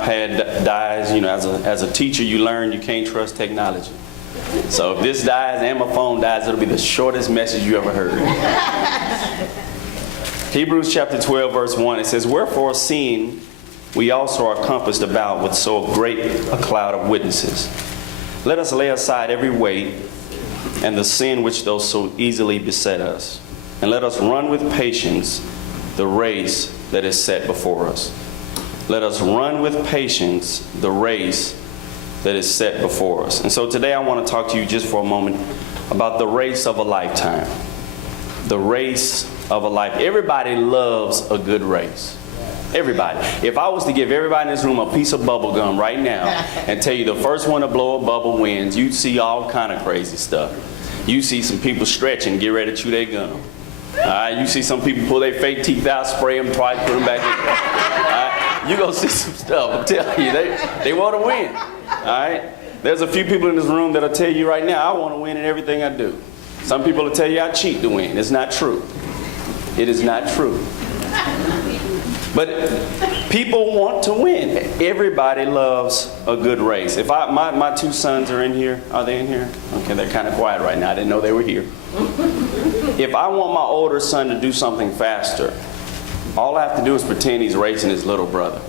iPad dies, as a teacher, you learn you can't trust technology. So if this dies and my phone dies, it'll be the shortest message you ever heard. Hebrews chapter 12, verse 1, it says, "Wherefore, seeing we also are compassed about with so great a cloud of witnesses, let us lay aside every weight and the sin which doth so easily beset us, and let us run with patience the race that is set before us." Let us run with patience the race that is set before us. And so today I want to talk to you just for a moment about the race of a lifetime. The race of a life. Everybody loves a good race. Everybody. If I was to give everybody in this room a piece of bubble gum right now and tell you the first one to blow a bubble wins, you'd see all kind of crazy stuff. You see some people stretching, get ready to chew their gum. All right, you see some people pull their fake teeth out, spray them twice, put them back in. All right, you gonna see some stuff. I'm telling you, they want to win. All right, there's a few people in this room that'll tell you right now, I want to win in everything I do. Some people will tell you I cheat to win. It's not true. It is not true. But people want to win. Everybody loves a good race. If my two sons are in here, are they in here? Okay, they're kind of quiet right now. I didn't know they were here. If I want my older son to do something faster, all I have to do is pretend he's racing his little brother.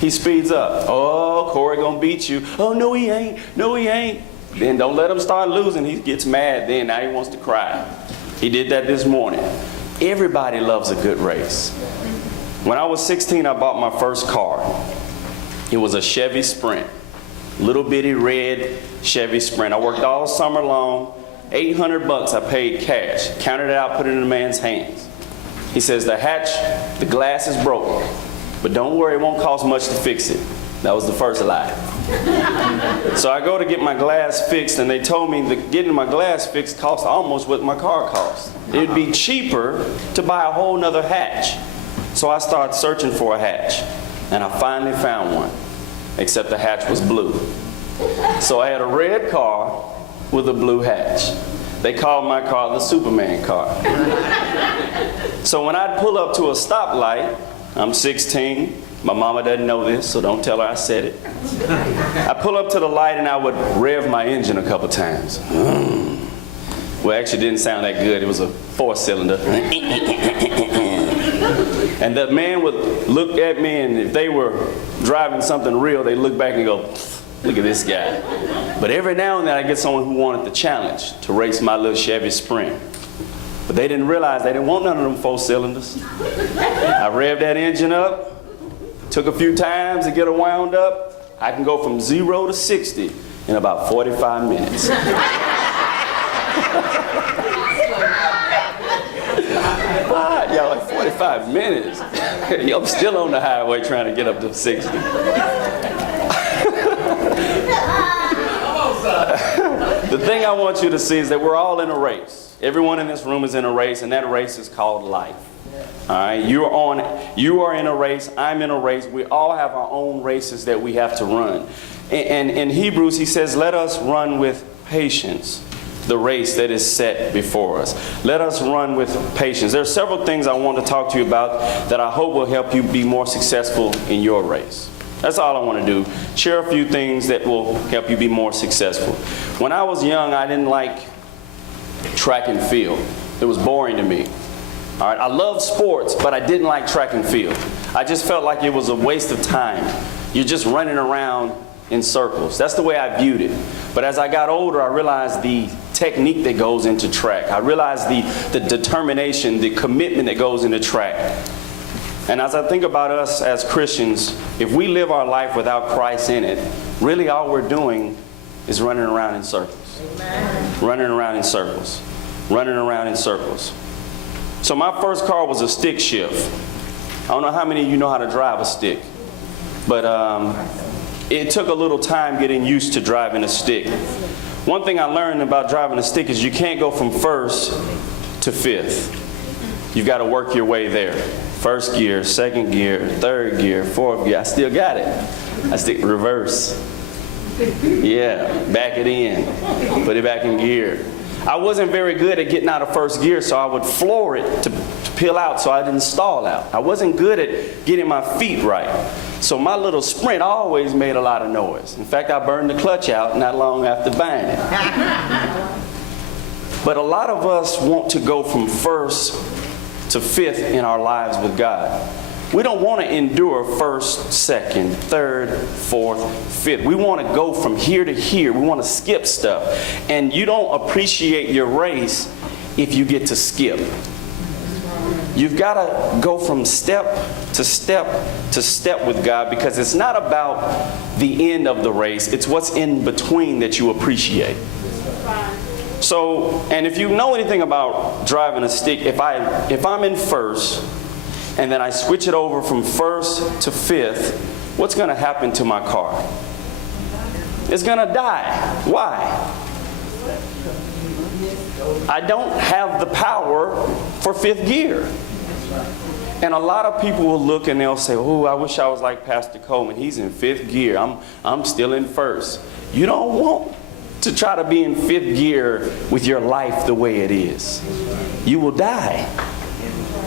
He speeds up. "Oh, Corey gonna beat you." "Oh, no he ain't. No he ain't." Then don't let him start losing. He gets mad then. Now he wants to cry. He did that this morning. Everybody loves a good race. When I was 16, I bought my first car. It was a Chevy Sprint. Little bitty red Chevy Sprint. I worked all summer long. $800 I paid cash. Counted it out, put it in the man's hands. He says, the glass is broken. But don't worry, it won't cost much to fix it. That was the first lie. So I go to get my glass fixed, and they told me that getting my glass fixed cost almost what my car cost. It'd be cheaper to buy a whole nother hatch. So I started searching for a hatch, and I finally found one, except the hatch was blue. So I had a red car with a blue hatch. They called my car the Superman car. So when I'd pull up to a stoplight, I'm 16, my mama doesn't know this, so don't tell her I said it. I pull up to the light and I would rev my engine a couple times. Well, actually it didn't sound that good, it was a 4-cylinder. And the man would look at me, and if they were driving something real, they'd look back and go, "Look at this guy." But every now and then I get someone who wanted the challenge to race my little Chevy Sprint. But they didn't realize they didn't want none of them 4-cylinders. I revved that engine up, took a few times to get it wound up. I can go from 0 to 60 in about 45 minutes. Y'all, like 45 minutes. I'm still on the highway trying to get up to 60. The thing I want you to see is that we're all in a race. Everyone in this room is in a race, and that race is called life. All right, you are in a race, I'm in a race. We all have our own races that we have to run. And in Hebrews, he says, let us run with patience the race that is set before us. Let us run with patience. There are several things I want to talk to you about that I hope will help you be more successful in your race. That's all I want to do. Share a few things that will help you be more successful. When I was young, I didn't like track and field. It was boring to me. All right, I loved sports, but I didn't like track and field. I just felt like it was a waste of time. You're just running around in circles. That's the way I viewed it. But as I got older, I realized the technique that goes into track. I realized the determination, the commitment that goes into track. And as I think about us as Christians, if we live our life without Christ in it, really all we're doing is running around in circles. Amen. Running around in circles. Running around in circles. So my first car was a stick shift. I don't know how many of you know how to drive a stick, but it took a little time getting used to driving a stick. One thing I learned about driving a stick is you can't go from first to fifth. You've got to work your way there. First gear, second gear, third gear, fourth gear. I still got it. I stick reverse. Yeah, back it in. Put it back in gear. I wasn't very good at getting out of first gear, so I would floor it to peel out so I didn't stall out. I wasn't good at getting my feet right. So my little Sprint always made a lot of noise. In fact, I burned the clutch out not long after buying it. But a lot of us want to go from first to fifth in our lives with God. We don't want to endure first, second, third, fourth, fifth. We want to go from here to here. We want to skip stuff. And you don't appreciate your race if you get to skip. You've got to go from step to step to step with God, because it's not about the end of the race. It's what's in between that you appreciate. So, and if you know anything about driving a stick, if I'm in first and then I switch it over from first to fifth, what's going to happen to my car? It's going to die. Why? I don't have the power for fifth gear. And a lot of people will look and they'll say, oh, I wish I was like Pastor Coleman. He's in fifth gear. I'm still in first. You don't want to try to be in fifth gear with your life the way it is. You will die.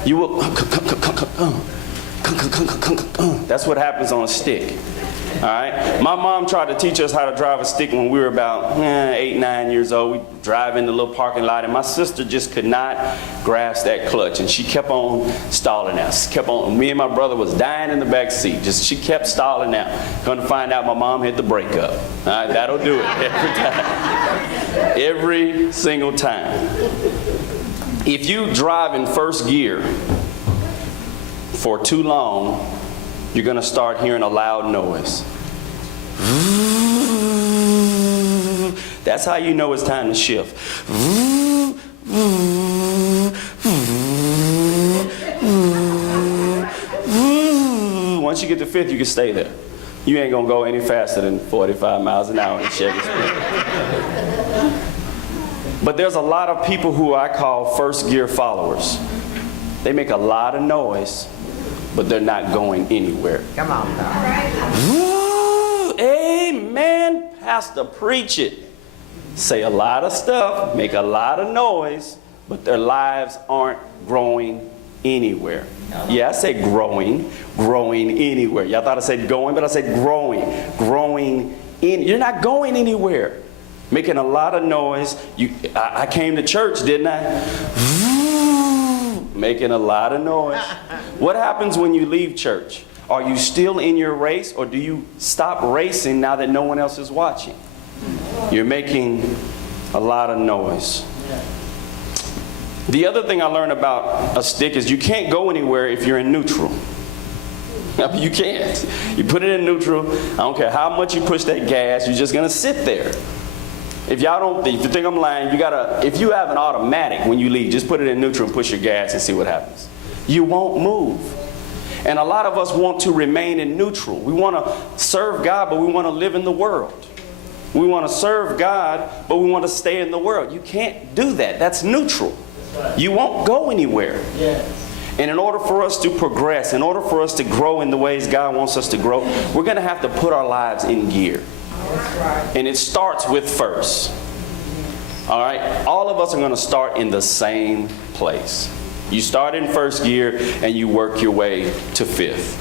You will. That's what happens on a stick. All right. My mom tried to teach us how to drive a stick when we were about 8, 9 years old. We drive in the little parking lot, and my sister just could not grasp that clutch, and she kept on stalling out. She kept on. Me and my brother was dying in the back seat. She kept stalling out. Going to find out my mom hit the brake up. All right, that'll do it every time. Every single time. If you drive in first gear for too long, you're going to start hearing a loud noise. That's how you know it's time to shift. Once you get to fifth, you can stay there. You ain't going to go any faster than 45 miles an hour in Chevy Sprint. But there's a lot of people who I call first gear followers. They make a lot of noise, but they're not going anywhere. Come on now. Woo, amen. Pastor, preach it. Say a lot of stuff, make a lot of noise, but their lives aren't growing anywhere. Yeah, I said growing anywhere. Y'all thought I said going, but I said growing in. You're not going anywhere. Making a lot of noise. I came to church, didn't I? Making a lot of noise. What happens when you leave church? Are you still in your race, or do you stop racing now that no one else is watching? You're making a lot of noise. The other thing I learned about a stick is you can't go anywhere if you're in neutral. You can't. You put it in neutral. I don't care how much you push that gas, you're just going to sit there. If you think I'm lying, if you have an automatic when you leave, just put it in neutral and push your gas and see what happens. You won't move. And a lot of us want to remain in neutral. We want to serve God, but we want to live in the world. We want to serve God, but we want to stay in the world. You can't do that. That's neutral. You won't go anywhere. Yes. And in order for us to progress, in order for us to grow in the ways God wants us to grow, we're going to have to put our lives in gear. And it starts with first. All right? All of us are going to start in the same place. You start in first gear and you work your way to fifth.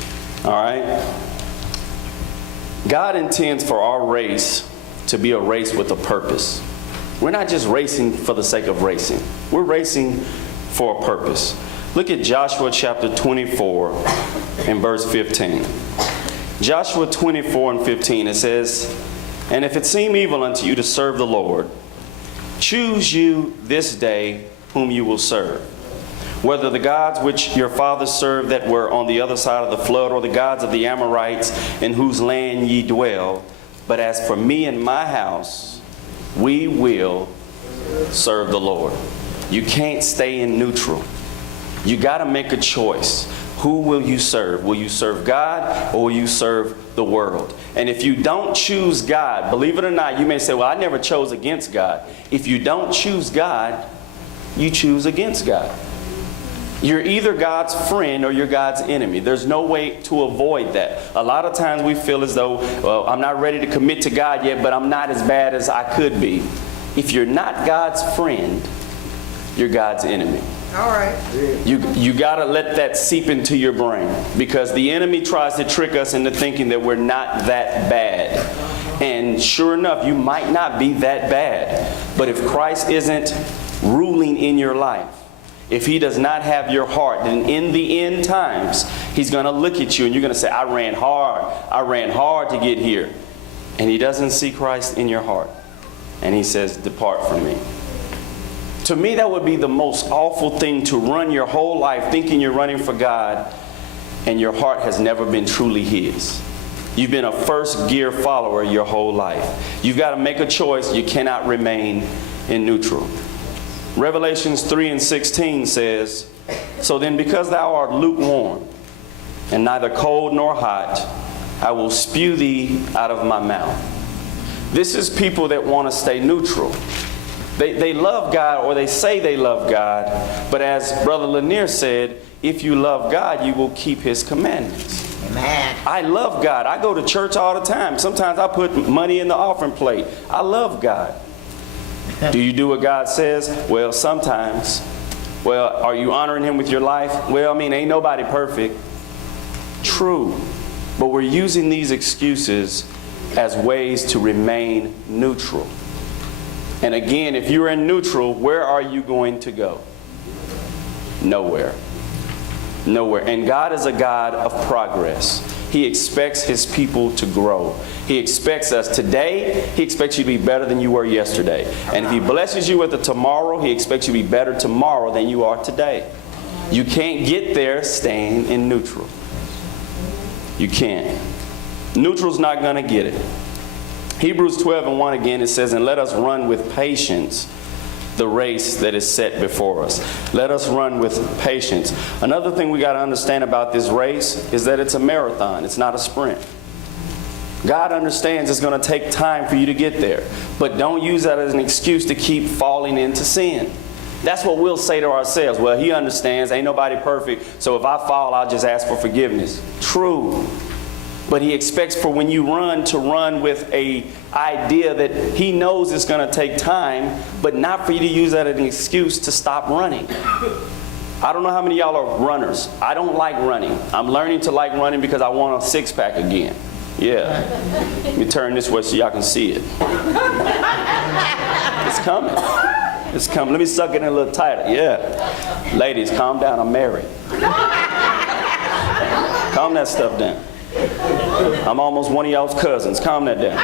All right? God intends for our race to be a race with a purpose. We're not just racing for the sake of racing. We're racing for a purpose. Look at Joshua chapter 24 and verse 15. Joshua 24 and 15, it says, "And if it seem evil unto you to serve the Lord, choose you this day whom you will serve, whether the gods which your fathers served that were on the other side of the flood, or the gods of the Amorites in whose land ye dwell. But as for me and my house, we will serve the Lord." You can't stay in neutral. You got to make a choice. Who will you serve? Will you serve God, or will you serve the world? And if you don't choose God, believe it or not, you may say, well, I never chose against God. If you don't choose God, you choose against God. You're either God's friend or you're God's enemy. There's no way to avoid that. A lot of times we feel as though, well, I'm not ready to commit to God yet, but I'm not as bad as I could be. If you're not God's friend, you're God's enemy. All right. You got to let that seep into your brain, because the enemy tries to trick us into thinking that we're not that bad. And sure enough, you might not be that bad. But if Christ isn't ruling in your life, if he does not have your heart, then in the end times, he's going to look at you and you're going to say, I ran hard to get here. And he doesn't see Christ in your heart. And he says, depart from me. To me, that would be the most awful thing, to run your whole life thinking you're running for God and your heart has never been truly his. You've been a first gear follower your whole life. You've got to make a choice. You cannot remain in neutral. Revelations 3:16 says, so then because thou art lukewarm and neither cold nor hot, I will spew thee out of my mouth. This is people that want to stay neutral. They love God, or they say they love God, but as Brother Lanier said, if you love God, you will keep his commandments. Amen. I love God. I go to church all the time. Sometimes I put money in the offering plate. I love God. Do you do what God says? Well, sometimes. Well, are you honoring him with your life? Well, I mean, ain't nobody perfect. True. But we're using these excuses as ways to remain neutral. And again, if you're in neutral, where are you going to go? Nowhere. Nowhere. And God is a God of progress. He expects his people to grow. He expects us today. He expects you to be better than you were yesterday. And if he blesses you with a tomorrow, he expects you to be better tomorrow than you are today. You can't get there staying in neutral. You can't. Neutral's not going to get it. Hebrews 12:1 again, it says, and let us run with patience the race that is set before us. Let us run with patience. Another thing we got to understand about this race is that it's a marathon. It's not a sprint. God understands it's going to take time for you to get there. But don't use that as an excuse to keep falling into sin. That's what we'll say to ourselves. Well, he understands. Ain't nobody perfect. So if I fall, I'll just ask for forgiveness. True. But he expects for when you run to run with a idea that he knows it's going to take time, but not for you to use that as an excuse to stop running. I don't know how many of y'all are runners. I don't like running. I'm learning to like running because I want a six-pack again. Yeah. Let me turn this way so y'all can see it. It's coming. It's coming. Let me suck it in a little tighter. Yeah. Ladies, calm down. I'm married. Calm that stuff down. I'm almost one of y'all's cousins. Calm that down.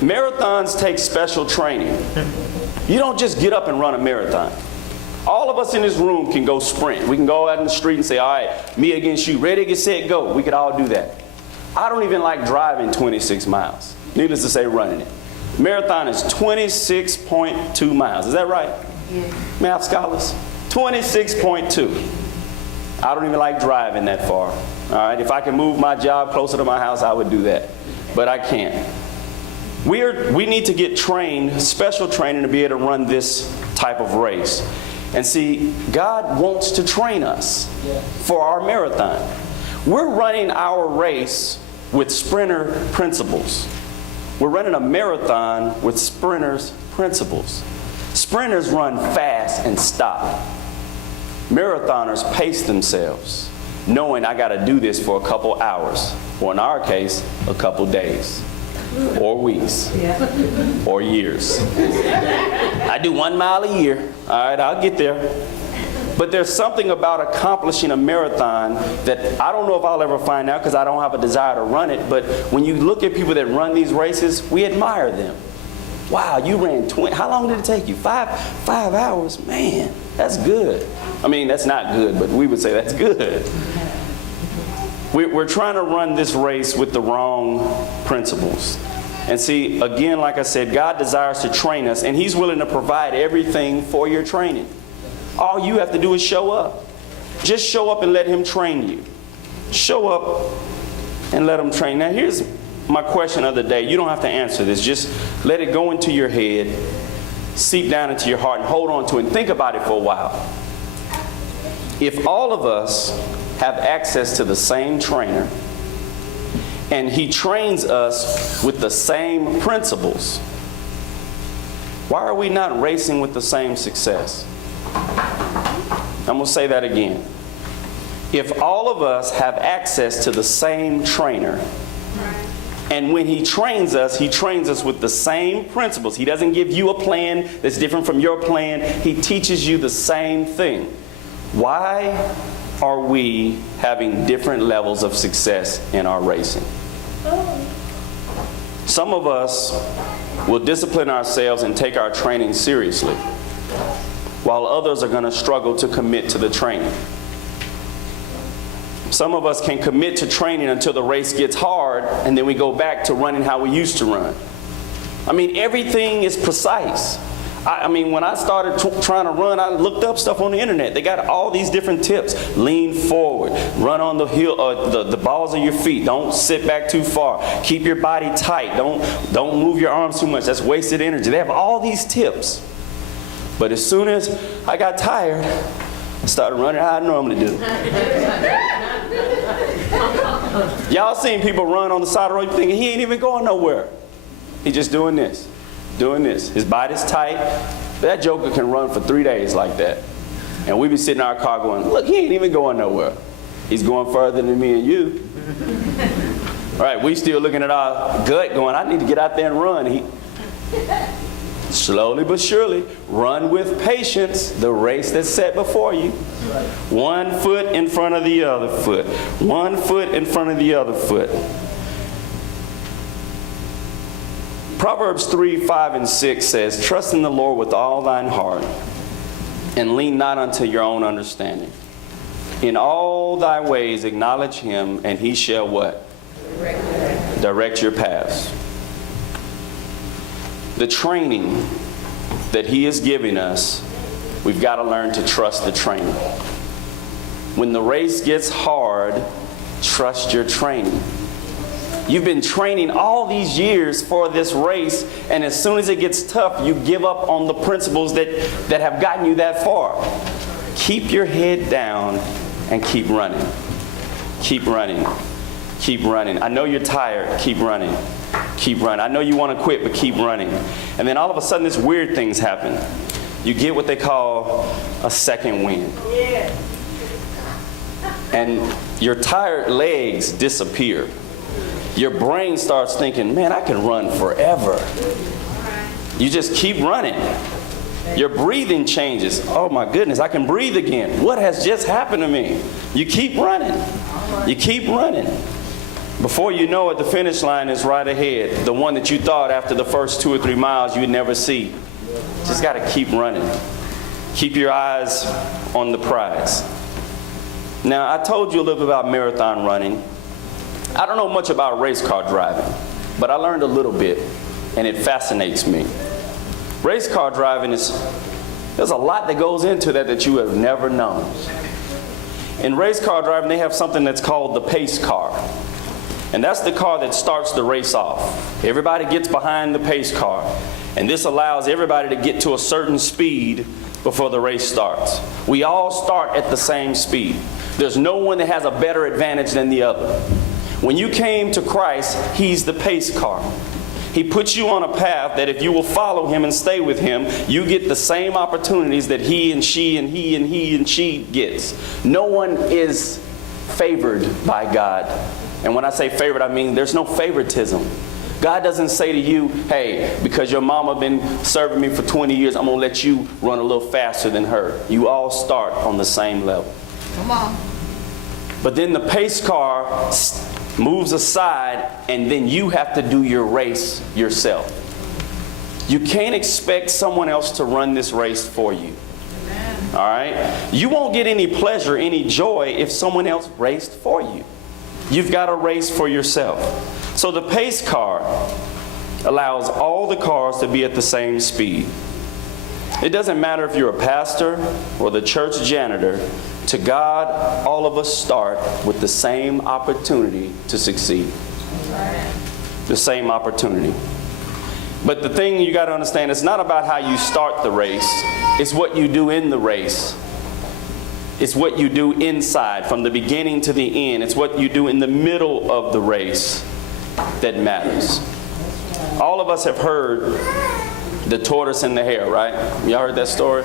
Marathons take special training. You don't just get up and run a marathon. All of us in this room can go sprint. We can go out in the street and say, all right, me against you. Ready, get set, go. We could all do that. I don't even like driving 26 miles. Needless to say, running it. Marathon is 26.2 miles. Is that right? Yeah. Math scholars? 26.2. I don't even like driving that far. All right, if I can move my job closer to my house, I would do that. But I can't. We need to get trained, special training, to be able to run this type of race. And see, God wants to train us for our marathon. We're running our race with sprinter principles. We're running a marathon with sprinters' principles. Sprinters run fast and stop. Marathoners pace themselves, knowing I got to do this for a couple hours, or in our case, a couple days, or weeks, or years. I do 1 mile a year. All right, I'll get there. But there's something about accomplishing a marathon that I don't know if I'll ever find out because I don't have a desire to run it. But when you look at people that run these races, we admire them. Wow, you ran 20. How long did it take you? Five hours? Man, that's good. I mean, that's not good, but we would say that's good. We're trying to run this race with the wrong principles. And see, again, like I said, God desires to train us, and He's willing to provide everything for your training. All you have to do is show up. Just show up and let Him train you. Show up and let Him train. Now, here's my question of the day. You don't have to answer this. Just let it go into your head, seep down into your heart, and hold on to it, and think about it for a while. If all of us have access to the same trainer, and he trains us with the same principles, Why are we not racing with the same success? I'm going to say that again. If all of us have access to the same trainer, and when he trains us with the same principles. He doesn't give you a plan that's different from your plan. He teaches you the same thing. Why are we having different levels of success in our racing? Some of us will discipline ourselves and take our training seriously, while others are going to struggle to commit to the training. Some of us can commit to training until the race gets hard, and then we go back to running how we used to run. I mean, everything is precise. I mean, when I started trying to run, I looked up stuff on the internet. They got all these different tips. Lean forward, run on the heel, the balls of your feet. Don't sit back too far. Keep your body tight. Don't move your arms too much. That's wasted energy. They have all these tips. But as soon as I got tired, I started running how I normally do. Y'all seen people run on the side of the road, you thinking he ain't even going nowhere. He just doing this. Doing this. His body's tight. That joker can run for 3 days like that. And we be sitting in our car going, look, he ain't even going nowhere. He's going further than me and you. All right, we still looking at our gut going, I need to get out there and run. Slowly but surely, run with patience the race that's set before you. 1 foot in front of the other foot. 1 foot in front of the other foot. Proverbs 3, 5, and 6 says, trust in the Lord with all thine heart, and lean not unto your own understanding. In all thy ways acknowledge him, and he shall what? Direct your paths. The training that he is giving us, we've got to learn to trust the training. When the race gets hard, trust your training. You've been training all these years for this race, and as soon as it gets tough, you give up on the principles that have gotten you that far. Keep your head down and keep running. Keep running. Keep running. I know you're tired. Keep running. Keep running. I know you want to quit, but keep running. And then all of a sudden, this weird things happen. You get what they call a second wind. Yeah. And your tired legs disappear. Your brain starts thinking, man, I can run forever. You just keep running. Your breathing changes. Oh my goodness, I can breathe again. What has just happened to me? You keep running. You keep running. Before you know it, the finish line is right ahead. The one that you thought after the first 2 or 3 miles you would never see. Just got to keep running. Keep your eyes on the prize. Now, I told you a little bit about marathon running. I don't know much about race car driving, but I learned a little bit, and it fascinates me. Race car driving there's a lot that goes into that you have never known. In race car driving, they have something that's called the pace car. And that's the car that starts the race off. Everybody gets behind the pace car. And this allows everybody to get to a certain speed before the race starts. We all start at the same speed. There's no one that has a better advantage than the other. When you came to Christ, he's the pace car. He puts you on a path that if you will follow him and stay with him, you get the same opportunities that he and she and he and he and she gets. No one is favored by God. And when I say favored, I mean there's no favoritism. God doesn't say to you, hey, because your mama been serving me for 20 years, I'm going to let you run a little faster than her. You all start on the same level. Come on. But then the pace car moves aside, and then you have to do your race yourself. You can't expect someone else to run this race for you. Amen. All right? You won't get any pleasure, any joy if someone else raced for you. You've got to race for yourself. So the pace car allows all the cars to be at the same speed. It doesn't matter if you're a pastor or the church janitor. To God, all of us start with the same opportunity to succeed. The same opportunity. But the thing you got to understand, it's not about how you start the race. It's what you do in the race. It's what you do inside, from the beginning to the end. It's what you do in the middle of the race that matters. All of us have heard The tortoise and the hare, right? Y'all heard that story?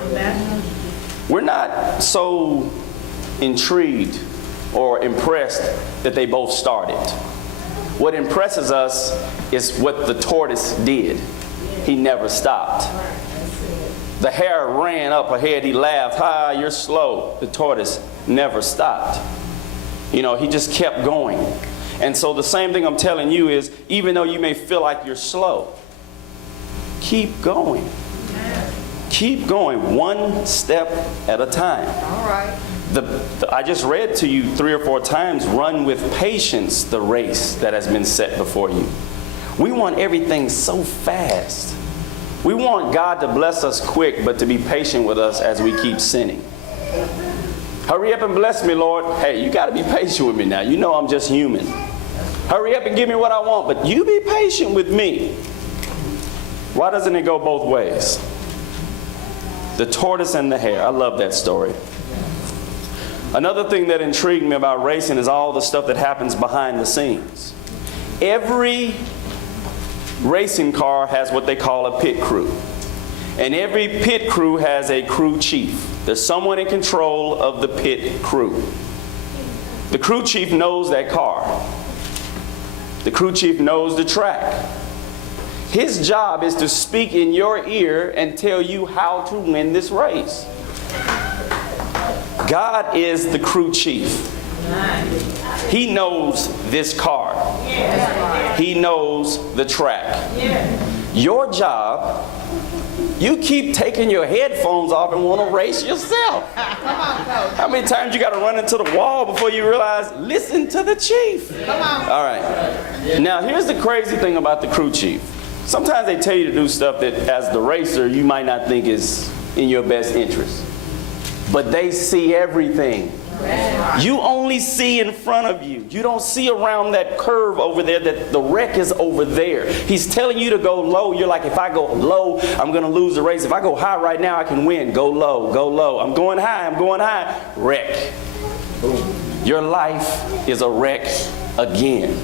We're not so intrigued or impressed that they both started. What impresses us is what the tortoise did. He never stopped. The hare ran up ahead. He laughed. "Ha, you're slow." The tortoise never stopped. You know, he just kept going. And so the same thing I'm telling you is, even though you may feel like you're slow, keep going. Keep going, one step at a time. All right. I just read to you 3 or 4 times, run with patience the race that has been set before you. We want everything so fast. We want God to bless us quick, but to be patient with us as we keep sinning. Hurry up and bless me, Lord. Hey, you got to be patient with me now. You know I'm just human. Hurry up and give me what I want, but you be patient with me. Why doesn't it go both ways? The tortoise and the hare. I love that story. Another thing that intrigued me about racing is all the stuff that happens behind the scenes. Every racing car has what they call a pit crew. And every pit crew has a crew chief. There's someone in control of the pit crew. The crew chief knows that car. The crew chief knows the track. His job is to speak in your ear and tell you how to win this race. God is the crew chief. He knows this car. He knows the track. Your job, you keep taking your headphones off and want to race yourself. How many times you got to run into the wall before you realize, listen to the chief? All right. Now, here's the crazy thing about the crew chief. Sometimes they tell you to do stuff that, as the racer, you might not think is in your best interest. But they see everything. You only see in front of you. You don't see around that curve over there that the wreck is over there. He's telling you to go low. You're like, if I go low, I'm going to lose the race. If I go high right now, I can win. Go low, go low. I'm going high, I'm going high. Wreck. Your life is a wreck again.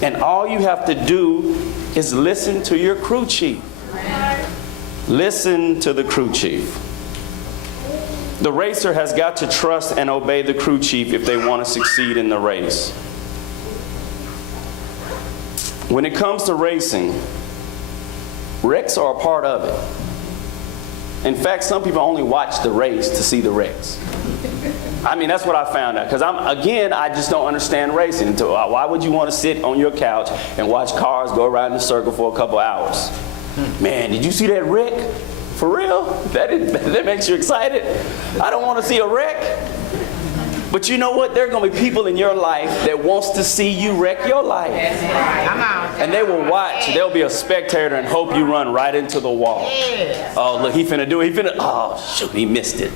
And all you have to do is listen to your crew chief. Listen to the crew chief. The racer has got to trust and obey the crew chief if they want to succeed in the race. When it comes to racing, wrecks are a part of it. In fact, some people only watch the race to see the wrecks. I mean, that's what I found out. Because I just don't understand racing. Why would you want to sit on your couch and watch cars go around in a circle for a couple hours? Man, did you see that wreck? For real? That makes you excited? I don't want to see a wreck. But you know what? There are going to be people in your life that wants to see you wreck your life. And they will watch. They'll be a spectator and hope you run right into the wall. Oh, look, he finna do it. Oh, shoot, he missed it.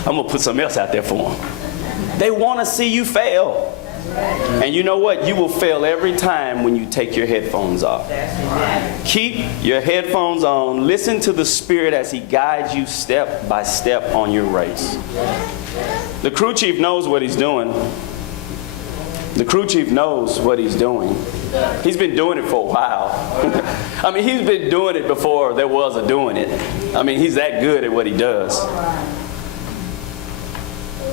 I'm going to put something else out there for him. They want to see you fail. And you know what? You will fail every time when you take your headphones off. Keep your headphones on. Listen to the Spirit as He guides you step by step on your race. The crew chief knows what he's doing. The crew chief knows what he's doing. He's been doing it for a while. I mean, he's been doing it before there was a doing it. I mean, he's that good at what he does.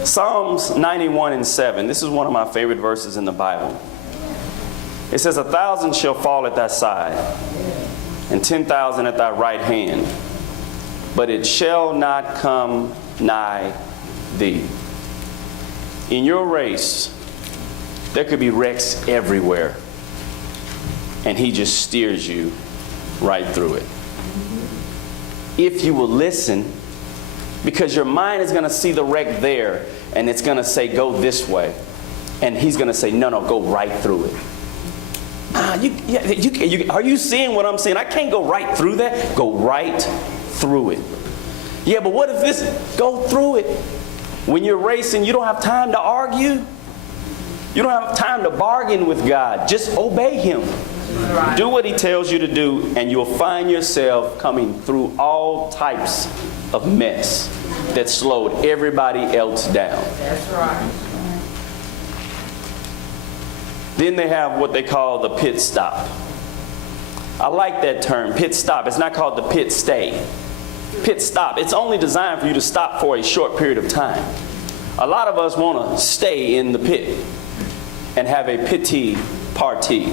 Psalms 91:7. This is one of my favorite verses in the Bible. It says, 1,000 shall fall at thy side, and 10,000 at thy right hand, but it shall not come nigh thee. In your race, there could be wrecks everywhere, and He just steers you right through it. If you will listen, because your mind is going to see the wreck there, and it's going to say, go this way. And He's going to say, no, go right through it. Are you seeing what I'm seeing? I can't go right through that. Go right through it. Yeah, but what if this? Go through it. When you're racing, you don't have time to argue. You don't have time to bargain with God. Just obey Him. Do what He tells you to do, and you'll find yourself coming through all types of mess that slowed everybody else down. That's right. Then they have what they call the pit stop. I like that term, pit stop. It's not called the pit stay. Pit stop. It's only designed for you to stop for a short period of time. A lot of us want to stay in the pit and have a pity party.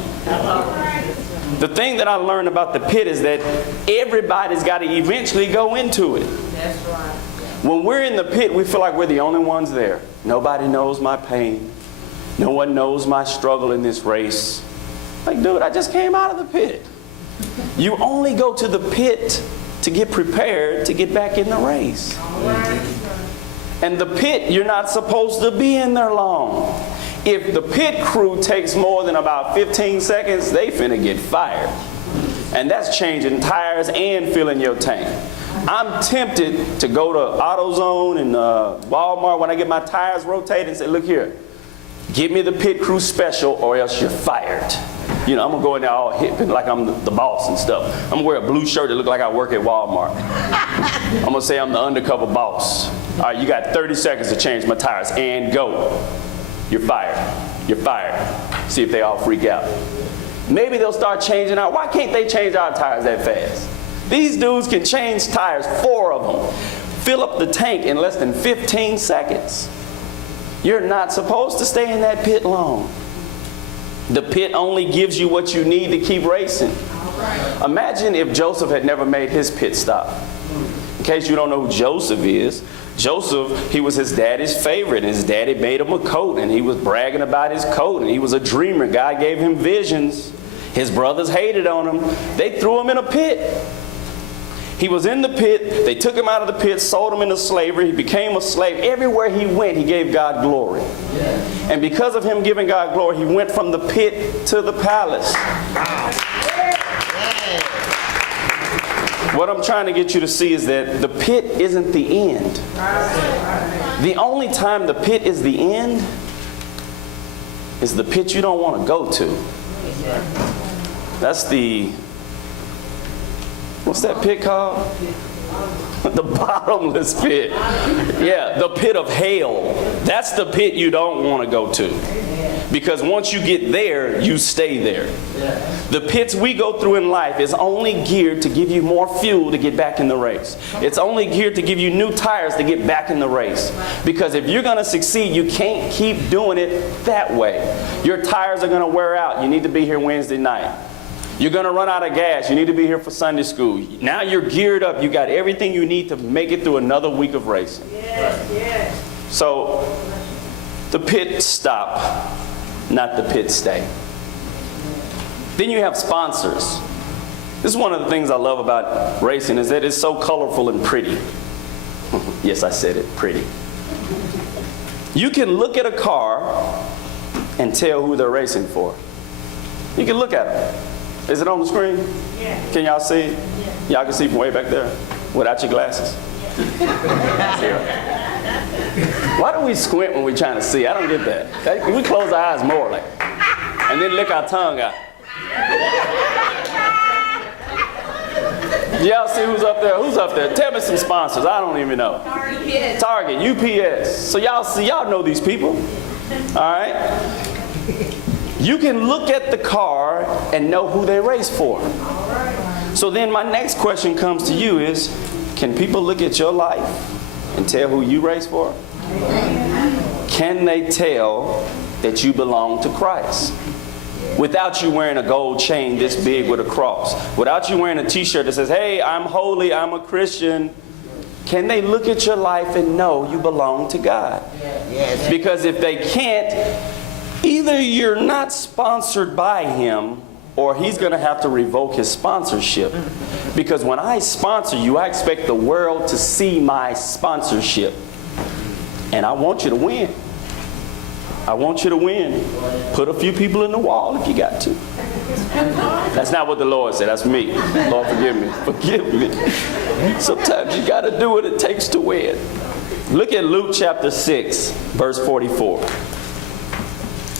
The thing that I learned about the pit is that everybody's got to eventually go into it. That's right. When we're in the pit, we feel like we're the only ones there. Nobody knows my pain. No one knows my struggle in this race. Like, dude, I just came out of the pit. You only go to the pit to get prepared to get back in the race. And the pit, you're not supposed to be in there long. If the pit crew takes more than about 15 seconds, they finna get fired. And that's changing tires and filling your tank. I'm tempted to go to AutoZone and Walmart when I get my tires rotated and say, look here, give me the pit crew special or else you're fired. You know, I'm going to go in there all hip and like I'm the boss and stuff. I'm going to wear a blue shirt that look like I work at Walmart. I'm going to say I'm the undercover boss. All right, you got 30 seconds to change my tires and go. You're fired. You're fired. See if they all freak out. Maybe they'll start changing out. Why can't they change our tires that fast? These dudes can change tires, 4 of them. Fill up the tank in less than 15 seconds. You're not supposed to stay in that pit long. The pit only gives you what you need to keep racing. Imagine if Joseph had never made his pit stop. In case you don't know who Joseph is, Joseph, he was his daddy's favorite, and his daddy made him a coat, and he was bragging about his coat, and he was a dreamer. God gave him visions. His brothers hated on him. They threw him in a pit. He was in the pit. They took him out of the pit, sold him into slavery. He became a slave. Everywhere he went, he gave God glory. And because of him giving God glory, he went from the pit to the palace. What I'm trying to get you to see is that the pit isn't the end. The only time the pit is the end is the pit you don't want to go to. That's the, what's that pit called? The bottomless pit. Yeah, the pit of hell. That's the pit you don't want to go to. Because once you get there, you stay there. The pits we go through in life is only geared to give you more fuel to get back in the race. It's only geared to give you new tires to get back in the race. Because if you're going to succeed, you can't keep doing it that way. Your tires are going to wear out. You need to be here Wednesday night. You're going to run out of gas. You need to be here for Sunday school. Now you're geared up. You got everything you need to make it through another week of racing. So the pit stop, not the pit stay. Then you have sponsors. This is one of the things I love about racing is that it's so colorful and pretty. Yes, I said it, pretty. You can look at a car and tell who they're racing for. You can look at it. Is it on the screen? Yeah. Can y'all see it? Yeah. Y'all can see from way back there without your glasses? Yeah. Why do we squint when we're trying to see? I don't get that. We close our eyes more like, and then lick our tongue out. Y'all see who's up there? Who's up there? Tell me some sponsors. I don't even know. Target, UPS. So y'all see, y'all know these people. All right? You can look at the car and know who they race for. So then my next question comes to you is, can people look at your life and tell who you race for? Can they tell that you belong to Christ? Without you wearing a gold chain this big with a cross. Without you wearing a t-shirt that says, hey, I'm holy, I'm a Christian. Can they look at your life and know you belong to God? Because if they can't, either you're not sponsored by him or he's going to have to revoke his sponsorship. Because when I sponsor you, I expect the world to see my sponsorship. And I want you to win. I want you to win. Put a few people in the wall if you got to. That's not what the Lord said. That's me. Lord, forgive me. Forgive me. Sometimes you got to do what it takes to win. Look at Luke chapter 6, verse 44.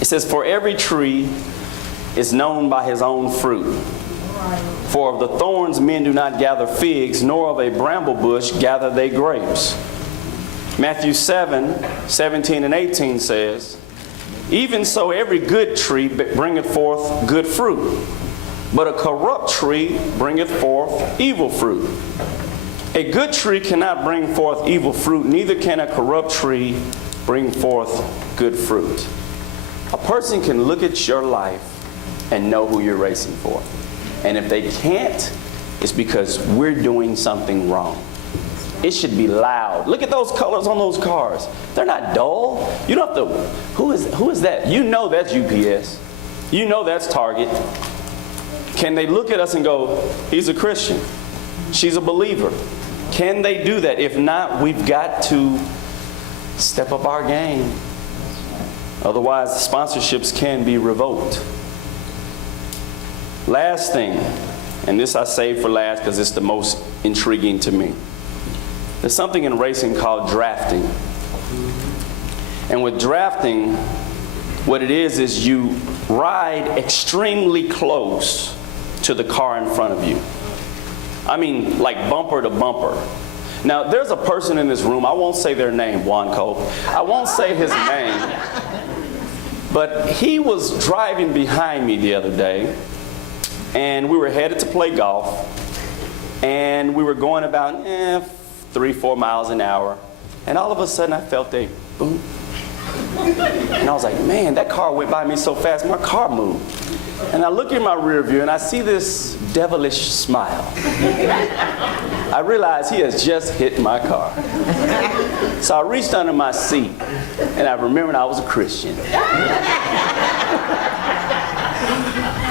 It says, for every tree is known by his own fruit. For of the thorns men do not gather figs, nor of a bramble bush gather they grapes. Matthew 7, 17 and 18 says, even so every good tree bringeth forth good fruit, but a corrupt tree bringeth forth evil fruit. A good tree cannot bring forth evil fruit, neither can a corrupt tree bring forth good fruit. A person can look at your life and know who you're racing for. And if they can't, it's because we're doing something wrong. It should be loud. Look at those colors on those cars. They're not dull. You don't have to, who is that? You know that's UPS. You know that's Target. Can they look at us and go, he's a Christian, she's a believer? Can they do that? If not, we've got to step up our game. Otherwise, sponsorships can be revoked. Last thing, and this I saved for last because it's the most intriguing to me. There's something in racing called drafting. And with drafting, what it is you ride extremely close to the car in front of you. I mean, like bumper to bumper. Now, there's a person in this room, I won't say their name, Juan Cole. I won't say his name. But he was driving behind me the other day, and we were headed to play golf, and we were going about 3-4 miles an hour, and all of a sudden I felt a boom. And I was like, man, that car went by me so fast, my car moved. And I look in my rear view and I see this devilish smile. I realize he has just hit my car. So I reached under my seat and I remembered I was a Christian.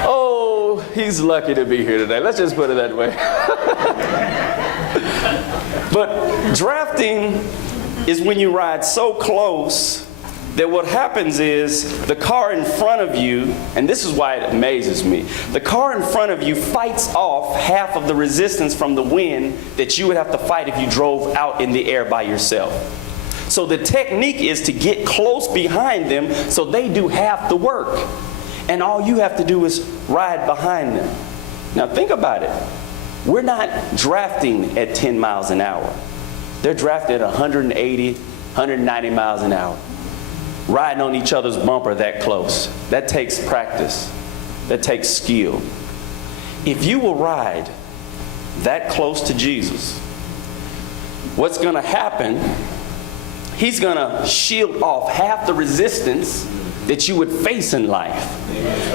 Oh, he's lucky to be here today. Let's just put it that way. But drafting is when you ride so close that what happens is the car in front of you, and this is why it amazes me, the car in front of you fights off half of the resistance from the wind that you would have to fight if you drove out in the air by yourself. So the technique is to get close behind them so they do half the work. And all you have to do is ride behind them. Now think about it. We're not drafting at 10 miles an hour. They're drafted at 180, 190 miles an hour. Riding on each other's bumper that close. That takes practice. That takes skill. If you will ride that close to Jesus, what's going to happen, he's going to shield off half the resistance that you would face in life.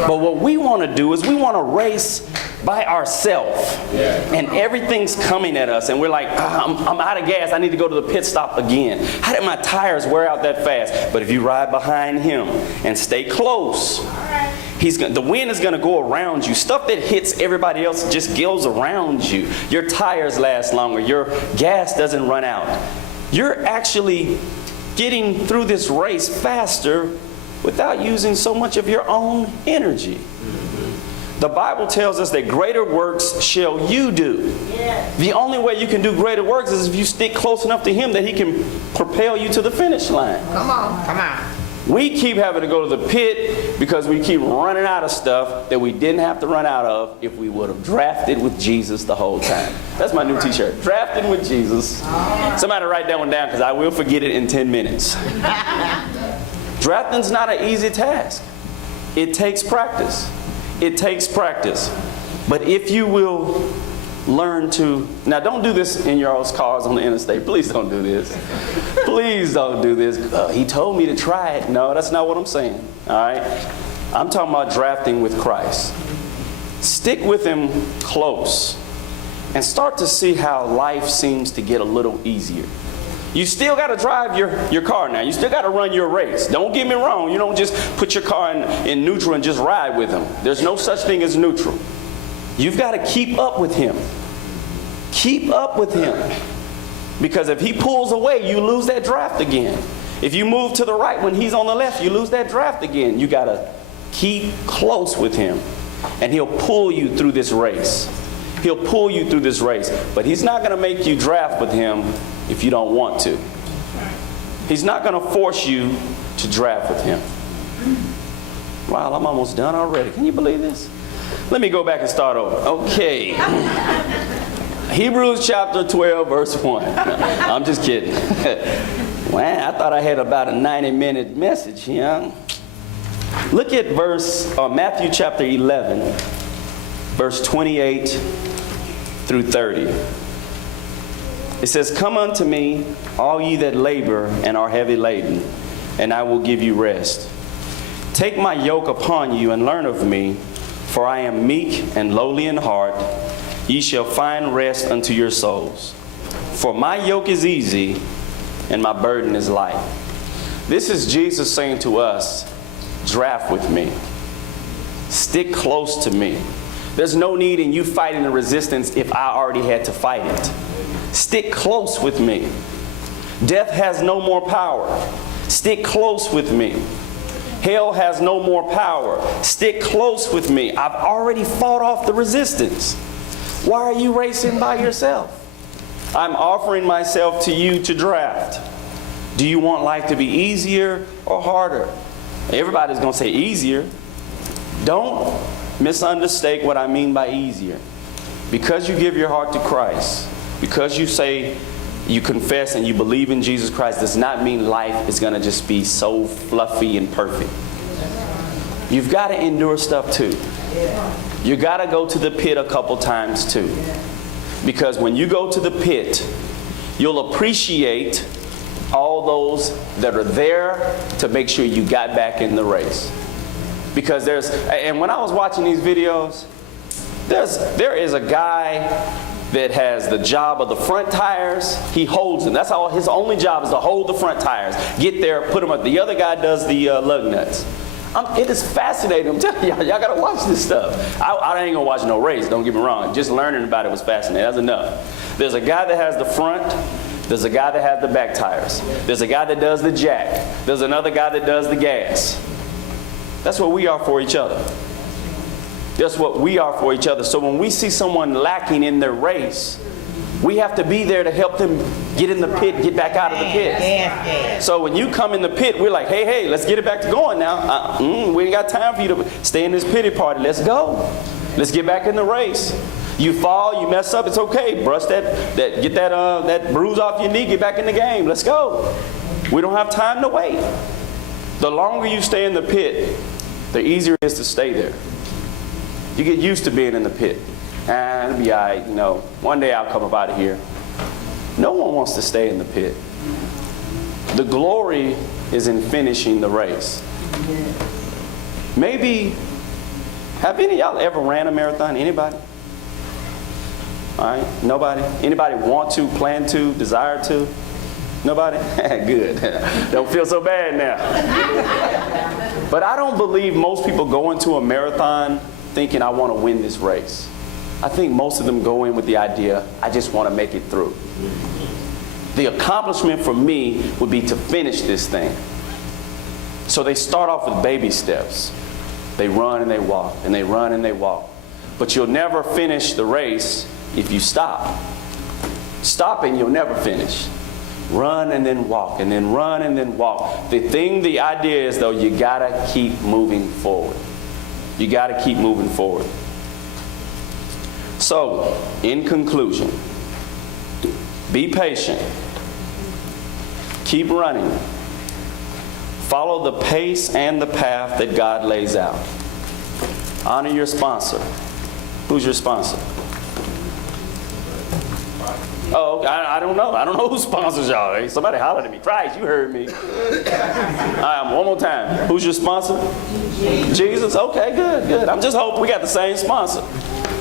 But what we want to do is we want to race by ourselves, and everything's coming at us, and we're like, I'm out of gas, I need to go to the pit stop again. How did my tires wear out that fast? But if you ride behind him and stay close, the wind is going to go around you. Stuff that hits everybody else just goes around you. Your tires last longer. Your gas doesn't run out. You're actually getting through this race faster without using so much of your own energy. The Bible tells us that greater works shall you do. Yes. The only way you can do greater works is if you stick close enough to him that he can propel you to the finish line. Come on, come on. We keep having to go to the pit because we keep running out of stuff that we didn't have to run out of if we would have drafted with Jesus the whole time. That's my new t-shirt. Drafting with Jesus. Somebody write that one down because I will forget it in 10 minutes. Drafting's not an easy task. It takes practice. It takes practice. But if you will learn to, now don't do this in your cars on the interstate. Please don't do this. Please don't do this. He told me to try it. No, that's not what I'm saying. All right? I'm talking about drafting with Christ. Stick with him close and start to see how life seems to get a little easier. You still got to drive your car now. You still got to run your race. Don't get me wrong. You don't just put your car in neutral and just ride with him. There's no such thing as neutral. You've got to keep up with him. Keep up with him. Because if he pulls away, you lose that draft again. If you move to the right when he's on the left, you lose that draft again. You got to keep close with him. And he'll pull you through this race. He'll pull you through this race. But he's not going to make you draft with him if you don't want to. He's not going to force you to draft with him. Wow, I'm almost done already. Can you believe this? Let me go back and start over. Okay. Hebrews chapter 12, verse 1. I'm just kidding. Wow, I thought I had about a 90-minute message here. Look at Matthew chapter 11. verse 28 through 30. It says, "Come unto me, all ye that labor and are heavy laden, and I will give you rest. Take my yoke upon you and learn of me, for I am meek and lowly in heart. Ye shall find rest unto your souls. For my yoke is easy and my burden is light." This is Jesus saying to us, draft with me. Stick close to me. There's no need in you fighting the resistance if I already had to fight it. Stick close with me. Death has no more power. Stick close with me. Hell has no more power. Stick close with me. I've already fought off the resistance. Why are you racing by yourself? I'm offering myself to you to draft. Do you want life to be easier or harder? Everybody's going to say easier. Don't misunderstand what I mean by easier. Because you give your heart to Christ, because you say you confess and you believe in Jesus Christ, does not mean life is going to just be so fluffy and perfect. You've got to endure stuff too. You got to go to the pit a couple times too. Because when you go to the pit, you'll appreciate all those that are there to make sure you got back in the race. Because and when I was watching these videos, there is a guy that has the job of the front tires. He holds them. That's all. His only job is to hold the front tires. Get there, put them up. The other guy does the lug nuts. It is fascinating. I'm telling y'all got to watch this stuff. I ain't going to watch no race, don't get me wrong. Just learning about it was fascinating. That's enough. There's a guy that has the front. There's a guy that has the back tires. There's a guy that does the jack. There's another guy that does the gas. That's what we are for each other. That's what we are for each other. So when we see someone lacking in their race, we have to be there to help them get in the pit, get back out of the pit. So when you come in the pit, we're like, hey, let's get it back to going now. We ain't got time for you to stay in this pity party. Let's go. Let's get back in the race. You fall, you mess up, it's okay. Brush get that bruise off your knee, get back in the game. Let's go. We don't have time to wait. The longer you stay in the pit, the easier it is to stay there. You get used to being in the pit. It'll be all right, one day I'll come up out of here. No one wants to stay in the pit. The glory is in finishing the race. Maybe, have any of y'all ever ran a marathon? Anybody? All right, nobody? Anybody want to, plan to, desire to? Nobody? Good. Don't feel so bad now. But I don't believe most people go into a marathon thinking I want to win this race. I think most of them go in with the idea, I just want to make it through. The accomplishment for me would be to finish this thing. So they start off with baby steps. They run and they walk, and they run and they walk. But you'll never finish the race if you stop. Stopping, you'll never finish. Run and then walk, and then run and then walk. The idea is though, you gotta keep moving forward. You gotta keep moving forward. So, in conclusion, be patient. Keep running. Follow the pace and the path that God lays out. Honor your sponsor. Who's your sponsor? Oh, I don't know. I don't know who sponsors y'all. Hey, somebody hollered at me. Christ, you heard me. One more time. Who's your sponsor? Jesus. Okay, good. I'm just hoping we got the same sponsor.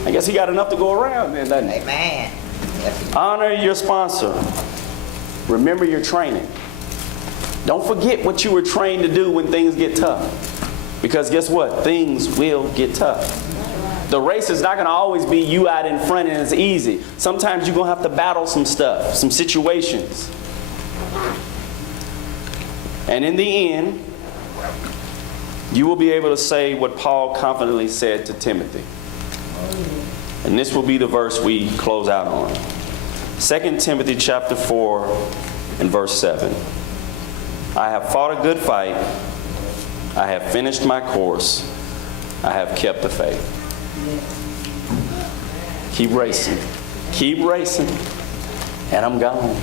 I guess he got enough to go around then, doesn't he? Amen. Honor your sponsor. Remember your training. Don't forget what you were trained to do when things get tough. Because guess what? Things will get tough. The race is not going to always be you out in front and it's easy. Sometimes you're going to have to battle some stuff, some situations. And in the end, you will be able to say what Paul confidently said to Timothy. And this will be the verse we close out on. 2 Timothy chapter 4 and verse 7. I have fought a good fight. I have finished my course. I have kept the faith. Keep racing. Keep racing. And I'm gone.